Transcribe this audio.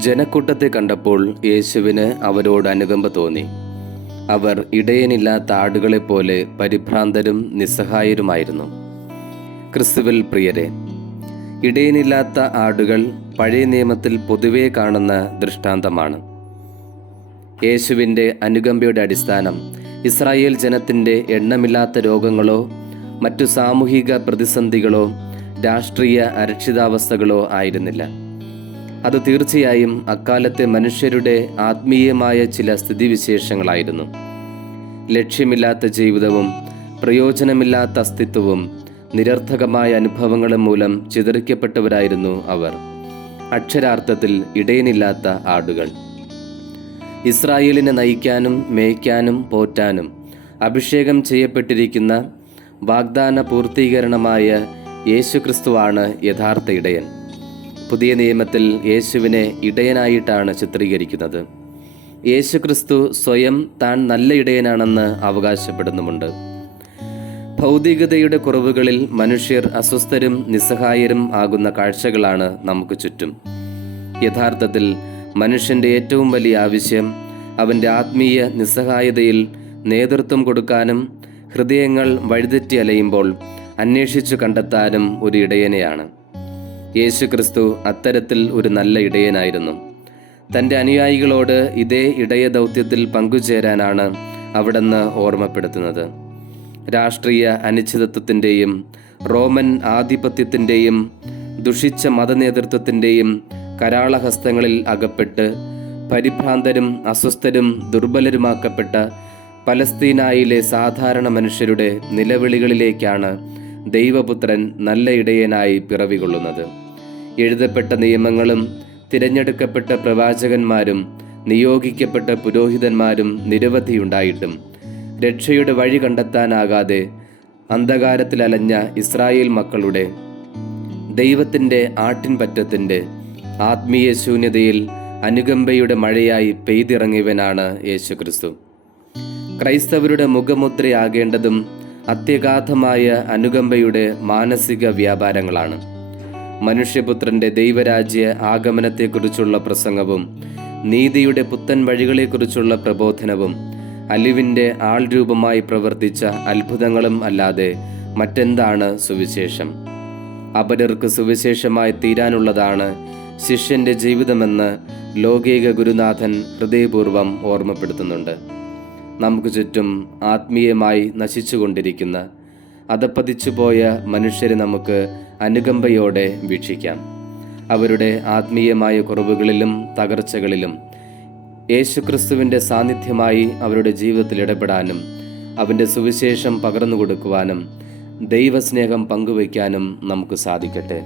ജനക്കൂട്ടത്തെ കണ്ടപ്പോൾ യേശുവിന് അവരോട് അനുകമ്പ തോന്നി. അവർ ഇടയനില്ലാത്ത ആടുകളെപ്പോലെ പരിഭ്രാന്തരും നിസ്സഹായരുമായിരുന്നു. ക്രിസ്തുവിൽ പ്രിയരെ ഇടയനില്ലാത്ത ആടുകൾ പഴയ നിയമത്തിൽ പൊതുവേ കാണുന്ന ദൃഷ്ടാന്തമാണ്. യേശുവിന്റെ അനുകമ്പയുടെ അടിസ്ഥാനം ഇസ്രായേൽ ജനത്തിന്റെ എണ്ണമില്ലാത്ത രോഗങ്ങളോ മറ്റു സാമൂഹിക പ്രതിസന്ധികളോ രാഷ്ട്രീയ അരക്ഷിതാവസ്ഥകളോ ആയിരുന്നില്ല. അത് തീർച്ചയായും അക്കാലത്തെ മനുഷ്യരുടെ ആത്മീയമായ ചില സ്ഥിതിവിശേഷങ്ങളായിരുന്നു. ലക്ഷ്യമില്ലാത്ത ജീവിതവും പ്രയോജനമില്ലാത്ത അസ്തിത്വവും നിരർത്ഥകമായ അനുഭവങ്ങളും മൂലം ചിതറിക്കപ്പെട്ടവരായിരുന്നു അവർ. അക്ഷരാർത്ഥത്തിൽ ഇടയനില്ലാത്ത ആടുകൾ. ഇസ്രായേലിനെ നയിക്കാനും മേയ്ക്കാനും പോറ്റാനും അഭിഷേകം ചെയ്യപ്പെട്ടിരിക്കുന്ന വാഗ്ദാന പൂർത്തീകരണമായ യേശുക്രിസ്തുവാണ് യഥാർത്ഥ ഇടയൻ. പുതിയ നിയമത്തിൽ യേശുവിനെ ഇടയനായിട്ടാണ് ചിത്രീകരിക്കുന്നത്. യേശുക്രിസ്തു സ്വയം താൻ നല്ല ഇടയനാണെന്ന് അവകാശപ്പെടുന്നുമുണ്ട്. ഭൗതികതയുടെ കുറവുകളിൽ മനുഷ്യർ അസ്വസ്ഥരും നിസ്സഹായരും ആകുന്ന കാഴ്ചകളാണ് നമുക്ക് ചുറ്റും. യഥാർത്ഥത്തിൽ മനുഷ്യന്റെ ഏറ്റവും വലിയ ആവശ്യം അവന്റെ ആത്മീയ നിസ്സഹായതയിൽ നേതൃത്വം കൊടുക്കാനും ഹൃദയങ്ങൾ വഴിതെറ്റി അലയുമ്പോൾ അന്വേഷിച്ചു കണ്ടെത്താനും ഒരു ഇടയനെയാണ്. യേശു ക്രിസ്തു അത്തരത്തിൽ ഒരു നല്ല ഇടയനായിരുന്നു. തന്റെ അനുയായികളോട് ഇതേ ഇടയ ദൗത്യത്തിൽ പങ്കുചേരാനാണ് അവിടുന്ന് ഓർമ്മപ്പെടുത്തുന്നത്. രാഷ്ട്രീയ അനിശ്ചിതത്വത്തിന്റെയും റോമൻ ആധിപത്യത്തിന്റെയും ദുഷിച്ച മതനേതൃത്വത്തിന്റെയും കരാളഹസ്തങ്ങളിൽ അകപ്പെട്ട് പരിഭ്രാന്തരും അസ്വസ്ഥരും ദുർബലരുമാക്കപ്പെട്ട പലസ്തീനായിലെ സാധാരണ മനുഷ്യരുടെ നിലവിളികളിലേക്കാണ് ദൈവപുത്രൻ നല്ല ഇടയനായി പിറവികൊള്ളുന്നത്. എഴുതപ്പെട്ട നിയമങ്ങളും തിരഞ്ഞെടുക്കപ്പെട്ട പ്രവാചകന്മാരും നിയോഗിക്കപ്പെട്ട പുരോഹിതന്മാരും നിരവധിയുണ്ടായിട്ടും രക്ഷയുടെ വഴി കണ്ടെത്താനാകാതെ അന്ധകാരത്തിൽ അലഞ്ഞ ഇസ്രായേൽ മക്കളുടെ ദൈവത്തിന്റെ ആട്ടിൻപറ്റത്തിന്റെ ആത്മീയ ശൂന്യതയിൽ അനുകമ്പയുടെ മഴയായി പെയ്തിറങ്ങിയവനാണ് യേശുക്രിസ്തു. ക്രൈസ്തവരുടെ മുഖമുദ്രയാകേണ്ടതും അത്യഗാധമായ അനുകമ്പയുടെ മാനസിക വ്യാപാരങ്ങളാണ്. മനുഷ്യപുത്രന്റെ ദൈവരാജ്യ ആഗമനത്തെക്കുറിച്ചുള്ള പ്രസംഗവും നീതിയുടെ പുത്തൻ വഴികളെക്കുറിച്ചുള്ള പ്രബോധനവും അലിവിന്റെ ആൾരൂപമായി പ്രവർത്തിച്ച അത്ഭുതങ്ങളും അല്ലാതെ മറ്റെന്താണ് സുവിശേഷം? അപരർക്ക് സുവിശേഷമായി തീരാനുള്ളതാണ് ശിഷ്യന്റെ ജീവിതമെന്ന് ലോകീക ഗുരുനാഥൻ ഹൃദയപൂർവം ഓർമ്മപ്പെടുത്തുന്നുണ്ട്. നമുക്ക് ചുറ്റും ആത്മീയമായി നശിച്ചുകൊണ്ടിരിക്കുന്ന അതപ്പതിച്ചുപോയ മനുഷ്യരെ നമുക്ക് അനുകമ്പയോടെ വീക്ഷിക്കാം. അവരുടെ ആത്മീയമായ കുറവുകളിലും തകർച്ചകളിലും യേശുക്രിസ്തുവിന്റെ സാന്നിധ്യമായി അവരുടെ ജീവിതത്തിൽ ഇടപെടാനും അവന്റെ സുവിശേഷം പകർന്നു കൊടുക്കുവാനും ദൈവസ്നേഹം പങ്കുവയ്ക്കാനും നമുക്ക് സാധിക്കട്ടെ.